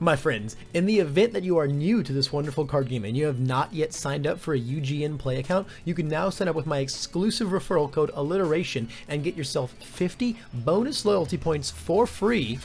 My friends, in the event that you are new to this wonderful card game and you have not yet signed up for a UGN Play account, you can now sign up with my exclusive referral code Alliteration and get yourself 50 bonus loyalty points for free,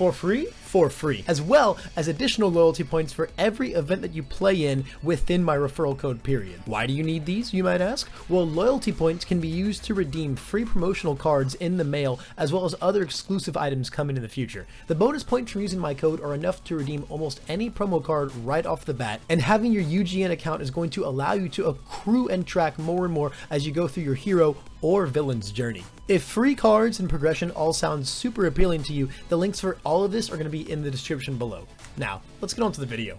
as well as additional loyalty points for every event that you play in within my referral code period. Why do you need these, you might ask? Well, loyalty points can be used to redeem free promotional cards in the mail, as well as other exclusive items coming in the future. The bonus points from using my code are enough to redeem almost any promo card right off the bat, and having your UGN account is going to allow you to accrue and track more and more as you go through your hero or villain's journey. If free cards and progression all sound super appealing to you, the links for all of this are going to be in the description below. Now, let's get on to the video.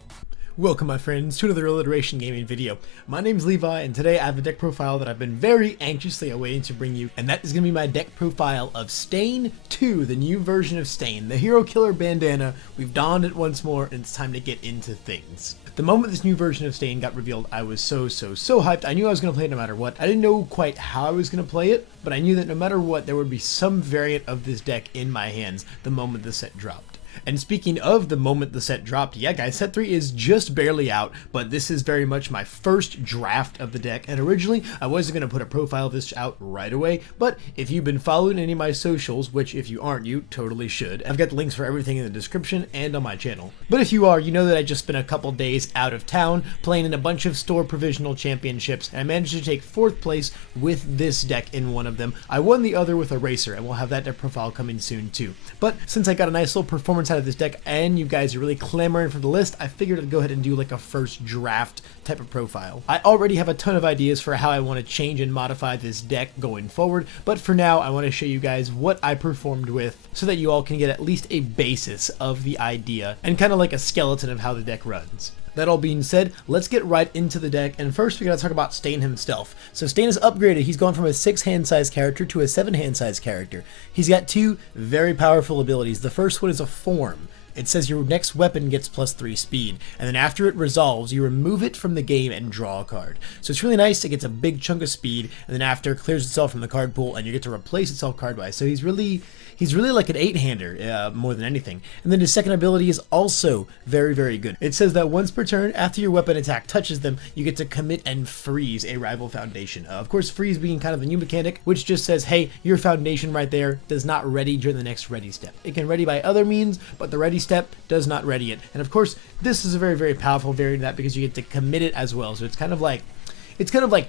Welcome my friends to another Alliteration gaming video. My name's Levi, and today I have a deck profile that I've been very anxiously awaiting to bring you, and that is going to be my deck profile of Stain 2, the new version of Stain, the hero killer bandana. We've donned it once more, and it's time to get into things. The moment this new version of Stain got revealed, I was so hyped. I knew I was going to play it no matter what. I didn't know quite how I was going to play it, but I knew that no matter what, there would be some variant of this deck in my hands the moment the set dropped. And speaking of the moment the set dropped, yeah guys, set 3 is just barely out, but this is very much my first draft of the deck, and originally I wasn't going to put a profile of this out right away, but if you've been following any of my socials, which if you aren't, you totally should, I've got the links for everything in the description and on my channel. But if you are, you know that I just spent a couple days out of town playing in a bunch of store provisional championships, and I managed to take 4th place with this deck in one of them. I won the other with a racer, and we'll have that deck profile coming soon too. But since I got a nice little performance out of this deck and you guys are really clamoring for the list, I figured I'd go ahead and do like a first draft type of profile. I already have a ton of ideas for how I want to change and modify this deck going forward, but for now I want to show you guys what I performed with so that you all can get at least a basis of the idea and kind of like a skeleton of how the deck runs. That all being said, let's get right into the deck, and first we gotta talk about Stain himself. So Stain is upgraded. He's gone from a 6-hand size character to a 7-hand size character. He's got 2 very powerful abilities. The first one is a form. It says your next weapon gets +3 speed, and then after it resolves, you remove it from the game and draw a card. So it's really nice. It gets a big chunk of speed, and then after it clears itself from the card pool, and you get to replace itself card-wise. So he's really like an 8-hander more than anything. And then his second ability is also very good. It says that once per turn, after your weapon attack touches them, you get to commit and freeze a rival foundation. Of course, freeze being kind of the new mechanic, which just says, hey, your foundation right there does not ready during the next ready step. It can ready by other means, but the ready step does not ready it. And of course, this is a very powerful variant of that because you get to commit it as well. So it's kind of like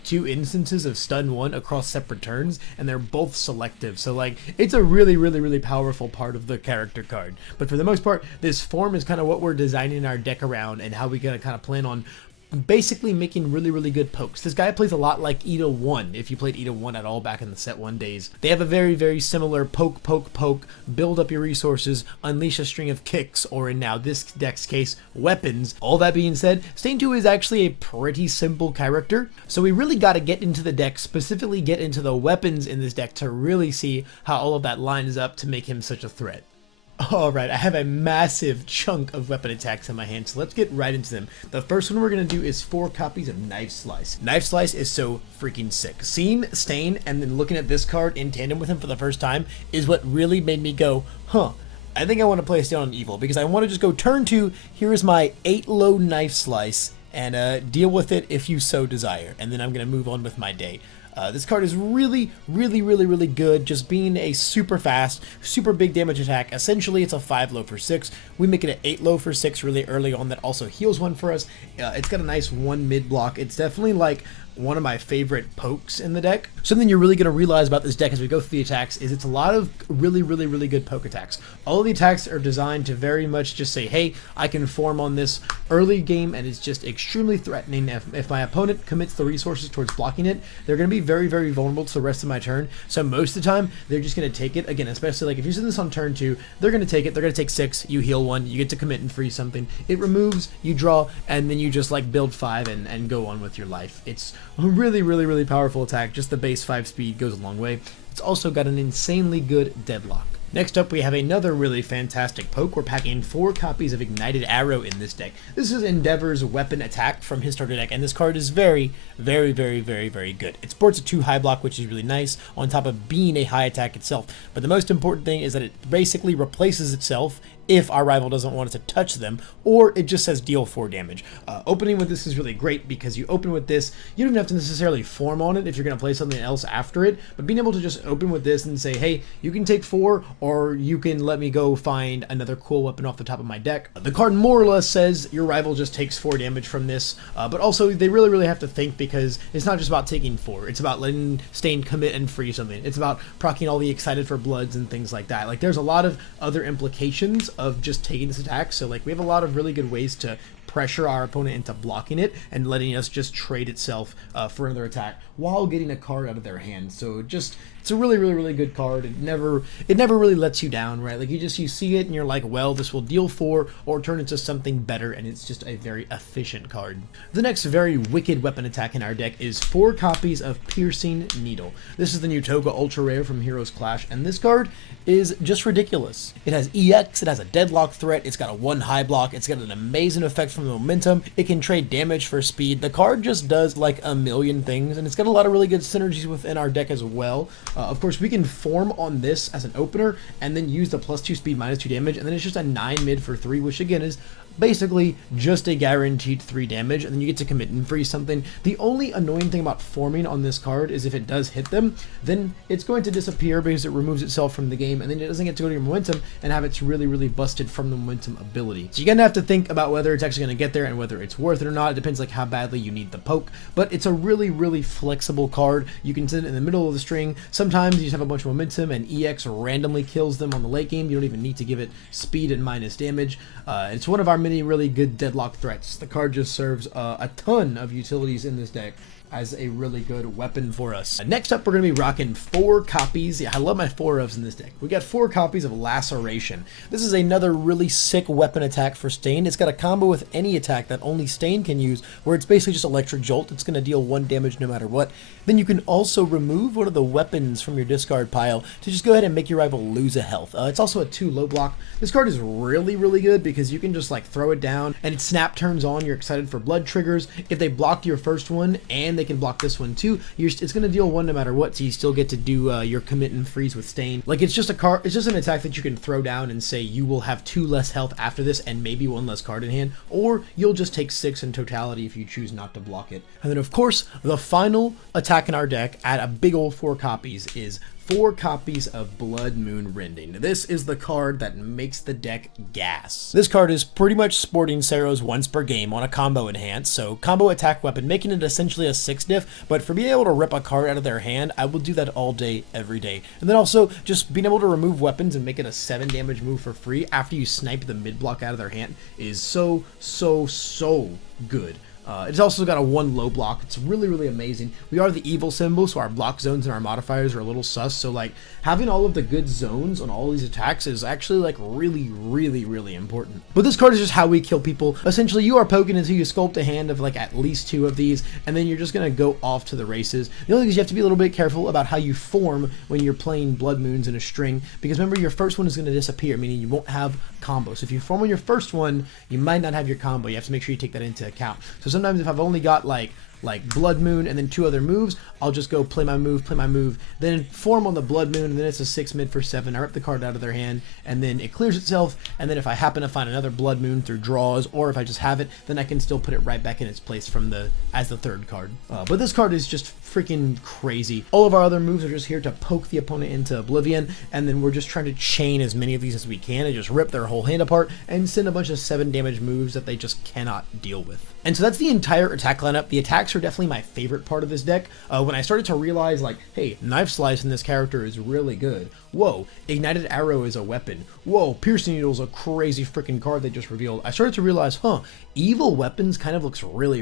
2 instances of stun 1 across separate turns, and they're both selective. So like, it's a really powerful part of the character card. But for the most part, this form is kind of what we're designing our deck around and how we gotta kind of plan on basically making really good pokes. This guy plays a lot like Ida 1, if you played Ida 1 at all back in the set 1 days. They have a very similar poke, build up your resources, unleash a string of kicks, or in now this deck's case, weapons. All that being said, Stain 2 is actually a pretty simple character, so we really got to get into the deck, specifically get into the weapons in this deck to really see how all of that lines up to make him such a threat. Alright, I have a massive chunk of weapon attacks in my hand, so let's get right into them. The first one we're going to do is 4 copies of Knife Slice. Knife Slice is so freaking sick. Seeing Stain and then looking at this card in tandem with him for the first time is what really made me go, huh, I think I want to play Stain on Evil, because I want to just go turn 2, here is my 8-low Knife Slice, and deal with it if you so desire, and then I'm going to move on with my day. This card is really good, just being a super fast, super big damage attack. Essentially, it's a 5-low for 6. We make it an 8-low for 6 really early on. That also heals 1 for us. It's got a nice 1 mid block. It's definitely like one of my favorite pokes in the deck. Something you're really going to realize about this deck as we go through the attacks is it's a lot of really good poke attacks. All of the attacks are designed to very much just say, hey, I can form on this early game, and it's just extremely threatening. If my opponent commits the resources towards blocking it, they're going to be very vulnerable to the rest of my turn. So most of the time, they're just going to take it. Again, especially like if you send this on turn 2, they're going to take it. They're going to take 6, you heal 1, you get to commit and freeze something. It removes, you draw, and then you just like build 5 and go on with your life. It's a really powerful attack. Just the base 5 speed goes a long way. It's also got an insanely good deadlock. Next up, we have another really fantastic poke. We're packing 4 copies of Ignited Arrow in this deck. This is Endeavor's weapon attack from his starter deck, and this card is very good. It sports a 2 high block, which is really nice, on top of being a high attack itself. But the most important thing is that it basically replaces itself if our rival doesn't want us to touch them, or it just says deal 4 damage. Opening with this is really great because you open with this, you don't even have to necessarily form on it if you're going to play something else after it, but being able to just open with this and say, hey, you can take 4, or you can let me go find another cool weapon off the top of my deck. The card more or less says your rival just takes 4 damage from this, but also they really have to think, because it's not just about taking 4, it's about letting Stain commit and free something. It's about proccing all the excited for bloods and things like that. Like, there's a lot of other implications of just taking this attack, so like we have a lot of really good ways to pressure our opponent into blocking it and letting us just trade itself for another attack while getting a card out of their hand. So it's a really good card. It never really lets you down, right? Like, you see it and you're like, well, this will deal 4 or turn into something better, and it's just a very efficient card. The next very wicked weapon attack in our deck is 4 copies of Piercing Needle. This is the new Toga Ultra Rare from Heroes Clash, and this card is just ridiculous. It has EX, it has a deadlock threat, it's got a 1 high block, it's got an amazing effect from the momentum, it can trade damage for speed. The card just does like a million things, and it's got a lot of really good synergies within our deck as well. Of course, we can form on this as an opener and then use the +2 speed, -2 damage, and then it's just a 9 mid for 3, which again is basically just a guaranteed 3 damage, and then you get to commit and freeze something. The only annoying thing about forming on this card is if it does hit them, then it's going to disappear because it removes itself from the game, and then it doesn't get to go to your momentum and have its really busted from the momentum ability. So you're gonna have to think about whether it's actually gonna get there and whether it's worth it or not. It depends like how badly you need the poke, but it's a really flexible card. You can sit it in the middle of the string. Sometimes you just have a bunch of momentum and EX randomly kills them on the late game. You don't even need to give it speed and minus damage. It's one of our many really good deadlock threats. The card just serves a ton of utilities in this deck as a really good weapon for us. Next up, we're going to be rocking 4 copies. Yeah, I love my 4-ofs in this deck. We got 4 copies of Laceration. This is another really sick weapon attack for Stain. It's got a combo with any attack that only Stain can use, where it's basically just Electric Jolt. It's going to deal 1 damage no matter what. Then you can also remove one of the weapons from your discard pile to just go ahead and make your rival lose a health. It's also a 2 low block. This card is really good because you can just like throw it down and its snap turns on. You're excited for blood triggers. If they blocked your first one and they can block this one too, it's going to deal 1 no matter what, so you still get to do your commit and freeze with Stain. Like, it's just an attack that you can throw down and say you will have 2 less health after this and maybe 1 less card in hand, or you'll just take 6 in totality if you choose not to block it. And then of course, the final attack in our deck at a big old 4 copies is 4 copies of Blood Moon Rending. This is the card that makes the deck gas. This card is pretty much sporting Ceros once per game on a combo enhance, so combo attack weapon, making it essentially a 6 diff, but for being able to rip a card out of their hand, I will do that all day, every day. And then also, just being able to remove weapons and make it a 7 damage move for free after you snipe the mid block out of their hand is so good. It's also got a 1 low block. It's really amazing. We are the evil symbol, so our block zones and our modifiers are a little sus. So like having all of the good zones on all these attacks is actually like really important. But this card is just how we kill people. Essentially, you are poking until you sculpt a hand of like at least 2 of these, and then you're just gonna go off to the races. The only thing is you have to be a little bit careful about how you form when you're playing Blood Moons in a string, because remember, your first one is gonna disappear, meaning you won't have combos. So if you form on your first one, you might not have your combo. You have to make sure you take that into account. So sometimes if I've only got like Blood Moon and then 2 other moves, I'll just go play my move, then form on the Blood Moon, and then it's a 6 mid for 7. I rip the card out of their hand, and then it clears itself, and then if I happen to find another Blood Moon through draws, or if I just have it, then I can still put it right back in its place from as the 3rd card. But this card is just freaking crazy. All of our other moves are just here to poke the opponent into oblivion, and then we're just trying to chain as many of these as we can and just rip their whole hand apart and send a bunch of 7 damage moves that they just cannot deal with. And so that's the entire attack lineup. The attacks are definitely my favorite part of this deck. When I started to realize, like, hey, Knife Slice in this character is really good. Whoa, Ignited Arrow is a weapon. Whoa, Piercing Needle is a crazy freaking card they just revealed. I started to realize, Evil Weapons kind of looks really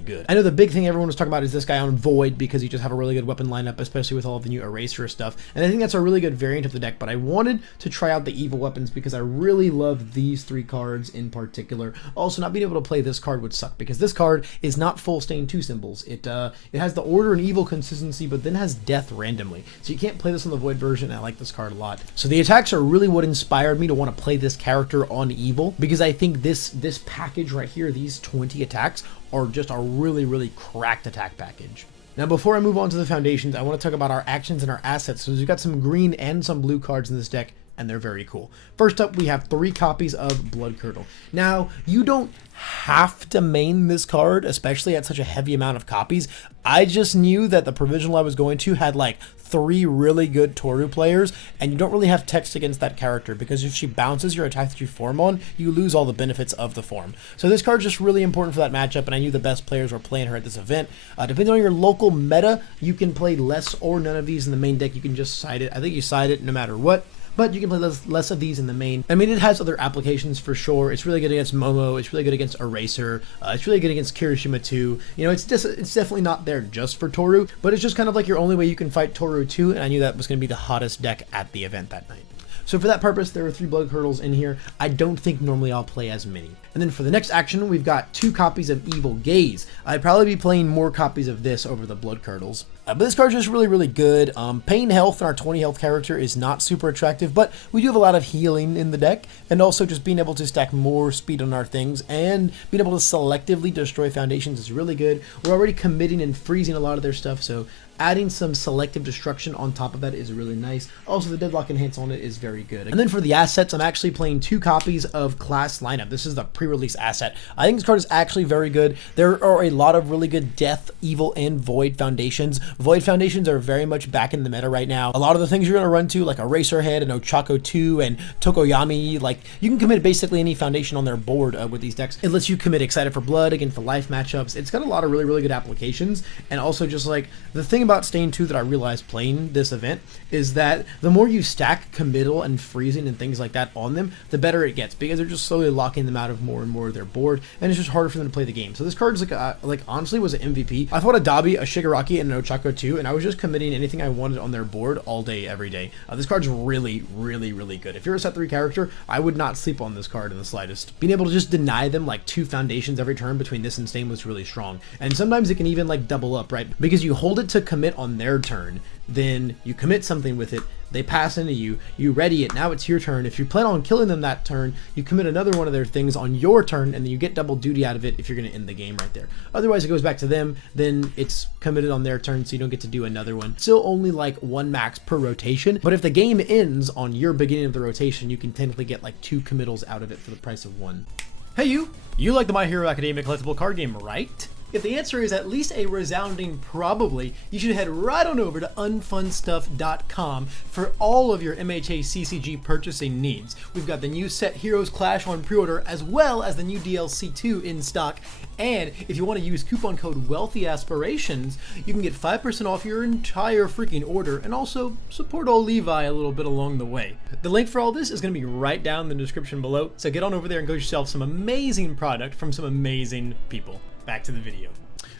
good. I know the big thing everyone was talking about is this guy on Void, because he just have a really good weapon lineup, especially with all of the new Eraser stuff. And I think that's a really good variant of the deck, but I wanted to try out the Evil Weapons because I really love these 3 cards in particular. Also, not being able to play this card would suck, because this card is not full Stain 2 symbols. It has the Order and Evil consistency, but then has Death randomly. So you can't play this on the Void version, and I like this card a lot. So the attacks are really what inspired me to want to play this character on Evil, because I think this package right here, these 20 attacks, are just a really cracked attack package. Now, before I move on to the foundations, I want to talk about our actions and our assets. So we've got some green and some blue cards in this deck and they're very cool. First up, we have 3 copies of Blood Curdle. Now, you don't have to main this card, especially at such a heavy amount of copies. I just knew that the provisional I was going to had like 3 really good Toru players, and you don't really have text against that character, because if she bounces your attack that you form on, you lose all the benefits of the form. So this card's just really important for that matchup, and I knew the best players were playing her at this event. Depending on your local meta, you can play less or none of these in the main deck. You can just side it. I think you side it no matter what, but you can play less of these in the main. I mean, it has other applications for sure. It's really good against Momo. It's really good against Eraser. It's really good against Kirishima too. You know, it's definitely not there just for Toru, but it's just kind of like your only way you can fight Toru too, and I knew that was going to be the hottest deck at the event that night. So for that purpose, there are 3 Blood Curdles in here. I don't think normally I'll play as many. And then for the next action, we've got 2 copies of Evil Gaze. I'd probably be playing more copies of this over the Blood Curdles. But this card's just really good. Pain health in our 20 health character is not super attractive, but we do have a lot of healing in the deck, and also just being able to stack more speed on our things and being able to selectively destroy foundations is really good. We're already committing and freezing a lot of their stuff, so adding some selective destruction on top of that is really nice. Also, the deadlock enhance on it is very good. And then for the assets, I'm actually playing 2 copies of Class Lineup. This is the pre-release asset. I think this card is actually very good. There are a lot of really good Death, Evil, and Void foundations. Void foundations are very much back in the meta right now. A lot of the things you're going to run to, like Eraserhead and Ochako 2 and Tokoyami, like you can commit basically any foundation on their board with these decks. It lets you commit Excited for Blood against the life matchups. It's got a lot of really good applications, and also just like the thing about Stain 2 that I realized playing this event is that the more you stack committal and freezing and things like that on them, the better it gets, because they're just slowly locking them out of more and more of their board, and it's just harder for them to play the game. So this card is like honestly was an MVP. I thought a Dabi, a Shigaraki, and an Ochako 2, and I was just committing anything I wanted on their board all day, every day. This card's really good. If you're a set 3 character, I would not sleep on this card in the slightest. Being able to just deny them like 2 foundations every turn between this and Stain was really strong, and sometimes it can even like double up, right? Because you hold it to commit on their turn, then you commit something with it, they pass into you, you ready it, now it's your turn. If you plan on killing them that turn, you commit another one of their things on your turn, and then you get double duty out of it if you're going to end the game right there. Otherwise, it goes back to them, then it's committed on their turn, so you don't get to do another one. Still only like 1 max per rotation, but if the game ends on your beginning of the rotation, you can technically get like 2 committals out of it for the price of 1. Hey you like the My Hero Academia collectible card game, right? If the answer is at least a resounding probably, you should head right on over to unfunstuff.com for all of your MHA CCG purchasing needs. We've got the new set Heroes Clash on pre-order, as well as the new DLC 2 in stock. And if you want to use coupon code Wealthy Aspirations, you can get 5% off your entire freaking order, and also support old Levi a little bit along the way. The link for all this is going to be right down in the description below, so get on over there and go yourself some amazing product from some amazing people. Back to the video.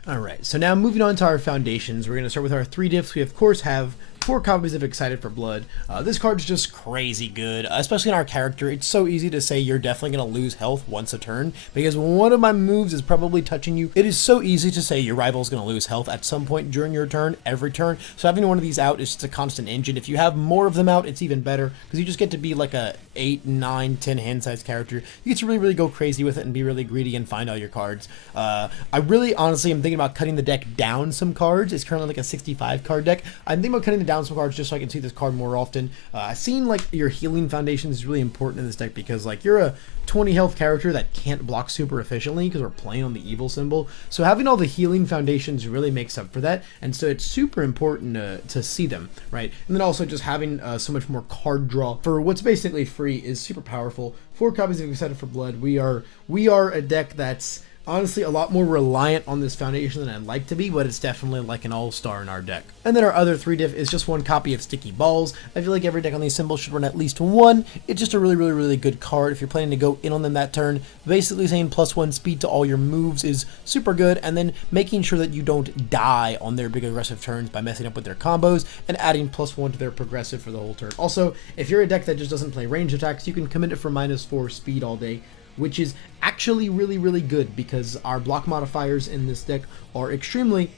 Alright, so now moving on to our foundations, we're going to start with our 3 diffs. We of course have 4 copies of Excited for Blood. This card's just crazy good, especially in our character. It's so easy to say you're definitely going to lose health once a turn, because one of my moves is probably touching you. It is so easy to say your rival's going to lose health at some point during your turn, every turn. So having one of these out is just a constant engine. If you have more of them out, it's even better, because you just get to be like a 8, 9, 10 hand size character. You get to really go crazy with it and be really greedy and find all your cards. I really honestly am thinking about cutting the deck down some cards. It's currently like a 65 card deck. I'm thinking about cutting it down some cards just so I can see this card more often. Seeing like your healing foundation is really important in this deck, because like you're a 20 health character that can't block super efficiently because we're playing on the evil symbol. So having all the healing foundations really makes up for that, and so it's super important to see them, right? And then also just having so much more card draw for what's basically free is super powerful. 4 copies of Excited for Blood. We are a deck that's honestly a lot more reliant on this foundation than I'd like to be, but it's definitely like an all-star in our deck. And then our other 3 diff is just 1 copy of Sticky Balls. I feel like every deck on these symbols should run at least 1. It's just a really good card if you're planning to go in on them that turn. Basically saying +1 speed to all your moves is super good, and then making sure that you don't die on their big aggressive turns by messing up with their combos, and adding +1 to their progressive for the whole turn. Also, if you're a deck that just doesn't play range attacks, you can commit it for -4 speed all day. which is actually really good because our block modifiers in this deck are extremely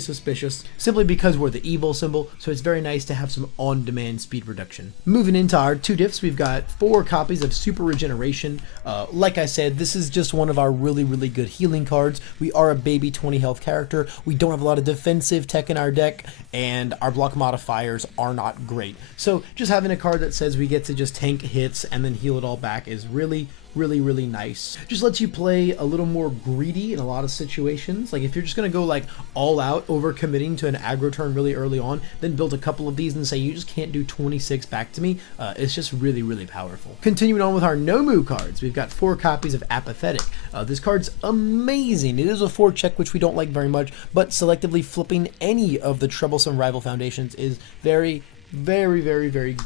suspicious, simply because we're the evil symbol, so it's very nice to have some on-demand speed reduction. Moving into our 2 diffs, we've got 4 copies of Super Regeneration. Like I said, this is just one of our really good healing cards. We are a baby 20 health character, we don't have a lot of defensive tech in our deck, and our block modifiers are not great. So just having a card that says we get to just tank hits and then heal it all back is really nice. Just lets you play a little more greedy in a lot of situations. Like if you're just gonna go like all out, over committing to an aggro turn really early on, then build a couple of these and say you just can't do 26 back to me, it's just really powerful. Continuing on with our no-move cards, we've got 4 copies of Apathetic. This card's amazing. It is a 4 check, which we don't like very much, but selectively flipping any of the troublesome rival foundations is very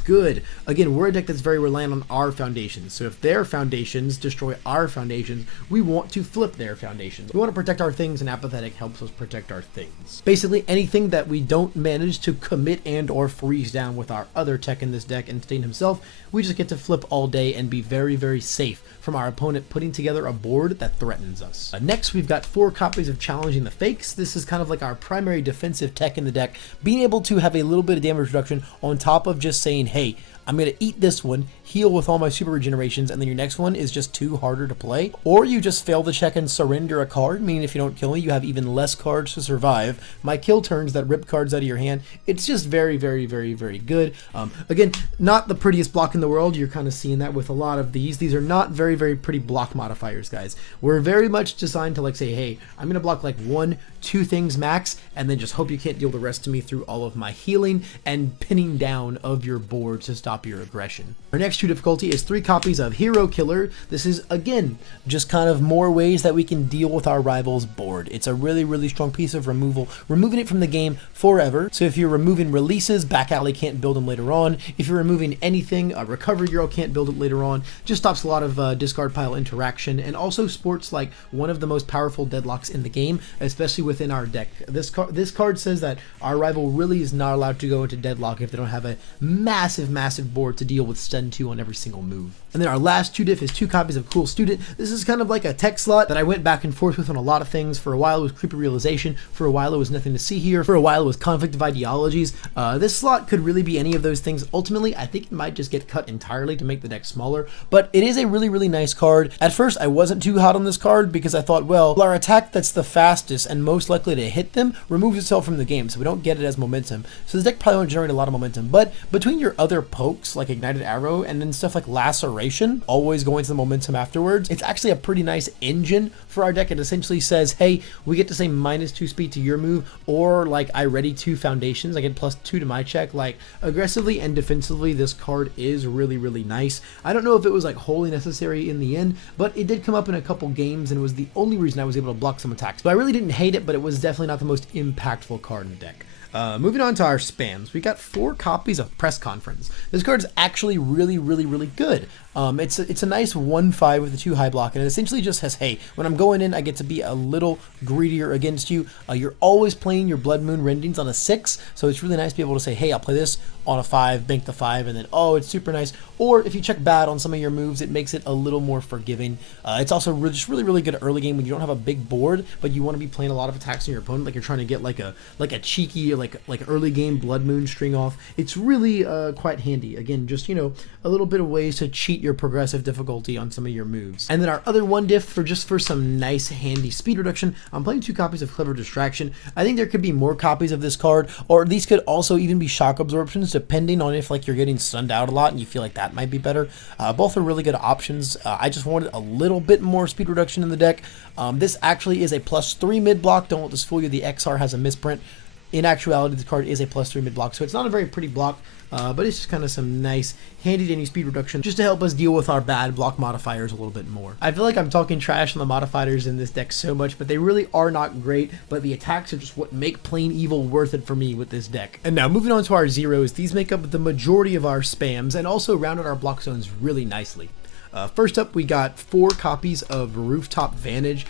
good. Again, we're a deck that's very reliant on our foundations, so if their foundations destroy our foundations, we want to flip their foundations. We want to protect our things, and Apathetic helps us protect our things. Basically, anything that we don't manage to commit and or freeze down with our other tech in this deck and Stain himself, we just get to flip all day and be very safe from our opponent putting together a board that threatens us. Next, we've got 4 copies of Challenging the Fakes. This is kind of like our primary defensive tech in the deck, being able to have a little bit of damage reduction on top of just saying, hey, I'm going to eat this one, heal with all my super regenerations, and then your next one is just too harder to play. Or you just fail the check and surrender a card, meaning if you don't kill me, you have even less cards to survive. My kill turns that rip cards out of your hand. It's just very good. Again, not the prettiest block in the world. You're kind of seeing that with a lot of these. These are not very pretty block modifiers, guys. We're very much designed to like say, hey, I'm going to block like 1, 2 things max, and then just hope you can't deal the rest to me through all of my healing and pinning down of your board to stop your aggression. Our next 2 difficulty is 3 copies of Hero Killer. This is, again, just kind of more ways that we can deal with our rival's board. It's a really strong piece of removal, removing it from the game forever. So if you're removing releases, Back Alley can't build them later on. If you're removing anything, a Recovery Girl can't build it later on. Just stops a lot of discard pile interaction, and also sports like one of the most powerful deadlocks in the game, especially within our deck. This card says that our rival really is not allowed to go into deadlock if they don't have a massive board to deal with stun 2 on every single move. And then our last 2 diff is 2 copies of Cool Student. This is kind of like a tech slot that I went back and forth with on a lot of things. For a while it was Creepy Realization, for a while it was Nothing to See Here, for a while it was Conflict of Ideologies. This slot could really be any of those things. Ultimately, I think it might just get cut entirely to make the deck smaller, but it is a really nice card. At first, I wasn't too hot on this card because I thought, well, our attack that's the fastest and most likely to hit them removes itself from the game, so we don't get it as momentum. So this deck probably won't generate a lot of momentum, but between your other pokes like Ignited Arrow and then stuff like Laceration, always going to the momentum afterwards, it's actually a pretty nice engine for our deck. It essentially says, hey, we get to say -2 speed to your move, or like I ready 2 foundations, I get +2 to my check. Like aggressively and defensively, this card is really nice. I don't know if it was like wholly necessary in the end, but it did come up in a couple games and it was the only reason I was able to block some attacks. But I really didn't hate it, but it was definitely not the most impactful card in the deck. Moving on to our spams, we got 4 copies of Press Conference. This card is actually really good. It's a nice 1/5 with a 2 high block, and it essentially just says, hey, when I'm going in, I get to be a little greedier against you. You're always playing your Blood Moon Rendings on a 6, so it's really nice to be able to say, hey, I'll play this on a 5, bank the 5, and then, oh, it's super nice. Or if you check bad on some of your moves, it makes it a little more forgiving. It's also just really good early game when you don't have a big board, but you want to be playing a lot of attacks on your opponent, like you're trying to get like a cheeky like early game Blood Moon string off. It's really quite handy. Again, just, you know, a little bit of ways to cheat your progressive difficulty on some of your moves. And then our other 1 diff for some nice handy speed reduction, I'm playing 2 copies of Clever Distraction. I think there could be more copies of this card, or these could also even be shock absorptions, depending on if like you're getting stunned out a lot and you feel like that might be better. Both are really good options. I just wanted a little bit more speed reduction in the deck. This actually is a +3 mid block. Don't let this fool you. The XR has a misprint. In actuality, the card is a +3 mid block, so it's not a very pretty block, but it's just kind of some nice handy dandy speed reduction just to help us deal with our bad block modifiers a little bit more. I feel like I'm talking trash on the modifiers in this deck so much, but they really are not great, but the attacks are just what make plain evil worth it for me with this deck. And now moving on to our zeros, these make up the majority of our spams and also round out our block zones really nicely. First up, we got 4 copies of Rooftop Vantage.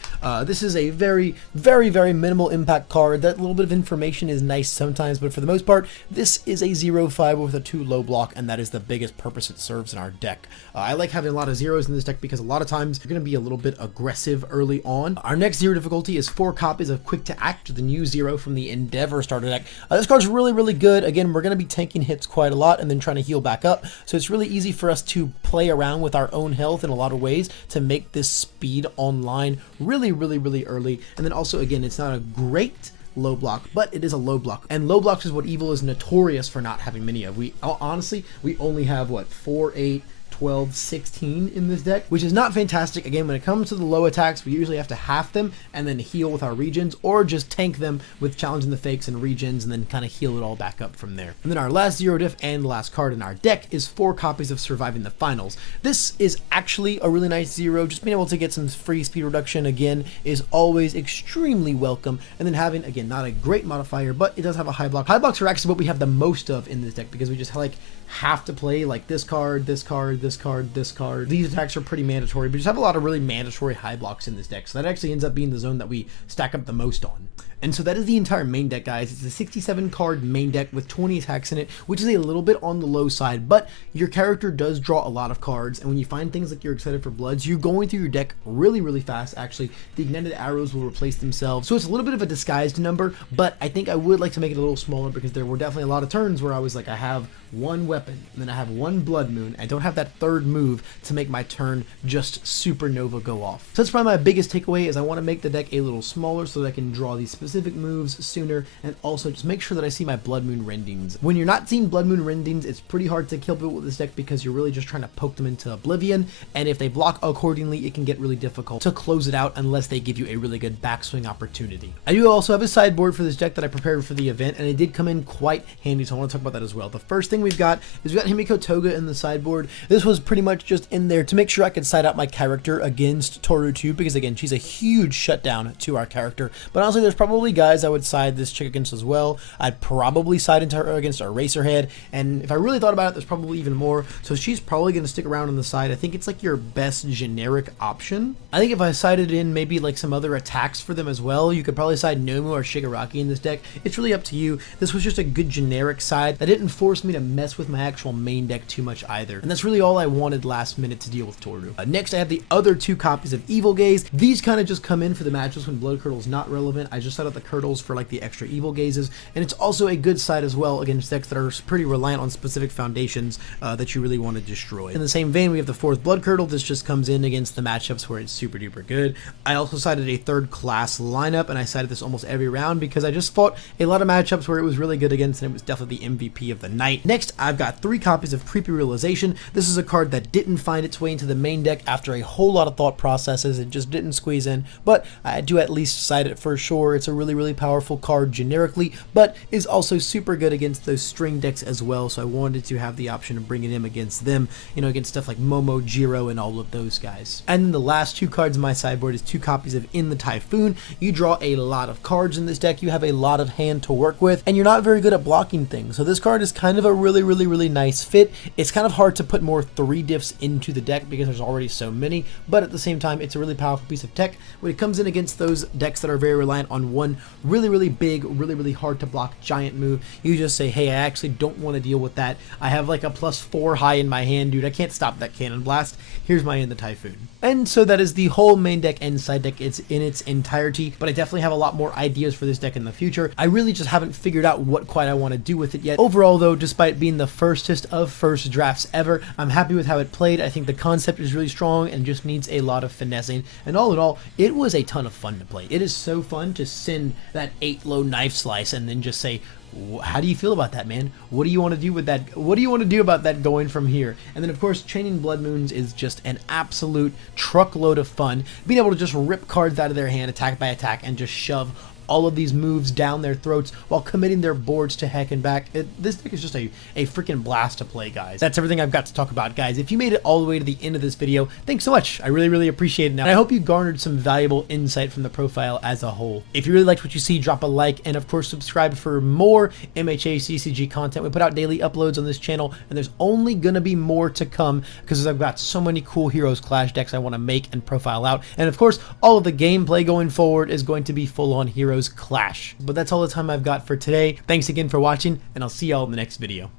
This is a very, very, very minimal impact card. That little bit of information is nice sometimes, but for the most part, this is a 0/5 with a 2 low block, and that is the biggest purpose it serves in our deck. I like having a lot of zeros in this deck because a lot of times you're going to be a little bit aggressive early on. Our next 0 difficulty is 4 copies of Quick to Act, the new 0 from the Endeavor starter deck. This card's really, really good. Again, we're going to be tanking hits quite a lot and then trying to heal back up, so it's really easy for us to play around with our own health in a lot of ways to make this speed online really, really, really early. And then also, again, it's not a great low block, but it is a low block, and low blocks is what Evil is notorious for not having many of. We honestly, we only have what, 4, 8, 12, 16 in this deck, which is not fantastic. Again, when it comes to the low attacks, we usually have to half them and then heal with our regions, or just tank them with challenging the fakes and regions and then kind of heal it all back up from there. And then our last 0 diff and last card in our deck is 4 copies of Surviving the Finals. This is actually a really nice 0. Just being able to get some free speed reduction again is always extremely welcome. And then having, again, not a great modifier, but it does have a high block. High blocks are actually what we have the most of in this deck because we just like have to play like this card, this card, this card, this card. These attacks are pretty mandatory, but just have a lot of really mandatory high blocks in this deck. So that actually ends up being the zone that we stack up the most on. And so that is the entire main deck, guys. It's a 67 card main deck with 20 attacks in it, which is a little bit on the low side, but your character does draw a lot of cards. And when you find things like you're excited for Bloods, you're going through your deck really, really fast. Actually, the ignited arrows will replace themselves. So it's a little bit of a disguised number, but I think I would like to make it a little smaller because there were definitely a lot of turns where I was like, I have 1 weapon, and then I have 1 Blood Moon. I don't have that 3rd move to make my turn just supernova go off. So that's probably my biggest takeaway is I want to make the deck a little smaller so that I can draw these specific moves sooner, and also just make sure that I see my Blood Moon Rendings. When you're not seeing Blood Moon Rendings, it's pretty hard to kill people with this deck because you're really just trying to poke them into oblivion, and if they block accordingly, it can get really difficult to close it out unless they give you a really good backswing opportunity. I do also have a sideboard for this deck that I prepared for the event, and it did come in quite handy, so I want to talk about that as well. The first thing we've got Himiko Toga in the sideboard. This was pretty much just in there to make sure I could side out my character against Toru too, because again, she's a huge shutdown to our character. But honestly, there's probably guys I would side this chick against as well. I'd probably side into her against Eraserhead, and if I really thought about it, there's probably even more. So she's probably going to stick around on the side. I think it's like your best generic option. I think if I sided in maybe like some other attacks for them as well, you could probably side Nomu or Shigaraki in this deck. It's really up to you. This was just a good generic side that didn't force me to mess with my actual main deck too much either, and that's really all I wanted last minute to deal with Toru. Next, I have the other 2 copies of Evil Gaze. These kind of just come in for the matchups when Blood Curdle is not relevant. I just set out the Curdles for like the extra Evil Gazes, and it's also a good side as well against decks that are pretty reliant on specific foundations that you really want to destroy. In the same vein, we have the 4th Blood Curdle. This just comes in against the matchups where it's super duper good. I also sided a 3rd class lineup, and I sided this almost every round because I just fought a lot of matchups where it was really good against, and it was definitely the MVP of the night. Next, I've got 3 copies of Creepy Realization. This is a card that didn't find its way into the main deck after a whole lot of thought processes. It just didn't squeeze in, but I do at least cite it for sure. It's a really, really powerful card generically, but is also super good against those string decks as well, so I wanted to have the option of bringing him against them, you know, against stuff like Momo, Jiro, and all of those guys. And then the last 2 cards in my sideboard is 2 copies of In the Typhoon. You draw a lot of cards in this deck, you have a lot of hand to work with, and you're not very good at blocking things, so this card is kind of a really, really, really nice fit. It's kind of hard to put more 3 diffs into the deck because there's already so many, but at the same time, it's a really powerful piece of tech. When it comes in against those decks that are very reliant on one really, really big, really, really hard to block giant move, you just say, hey, I actually don't want to deal with that. I have like a +4 high in my hand, dude. I can't stop that cannon blast. Here's my In the Typhoon. And so that is the whole main deck and side deck. It's in its entirety, but I definitely have a lot more ideas for this deck in the future. I really just haven't figured out what quite I want to do with it yet. Overall though, despite being the firstest of first drafts ever, I'm happy with how it played. I think the concept is really strong and just needs a lot of finessing. And all in all, it was a ton of fun to play. It is so fun to send that 8 low knife slice and then just say, how do you feel about that, man? What do you want to do with that? What do you want to do about that going from here? And then, of course, chaining Blood Moons is just an absolute truckload of fun. Being able to just rip cards out of their hand, attack by attack, and just shove all of these moves down their throats while committing their boards to heck and back. This deck is just a freaking blast to play, guys. That's everything I've got to talk about, guys. If you made it all the way to the end of this video, thanks so much. I really appreciate it. Now, I hope you garnered some valuable insight from the profile as a whole. If you really liked what you see, drop a like, and of course subscribe for more MHA CCG content. We put out daily uploads on this channel, and there's only gonna be more to come because I've got so many cool Heroes Clash decks I want to make and profile out. And of course, all of the gameplay going forward is going to be full on Heroes Clash. But that's all the time I've got for today. Thanks again for watching, and I'll see y'all in the next video.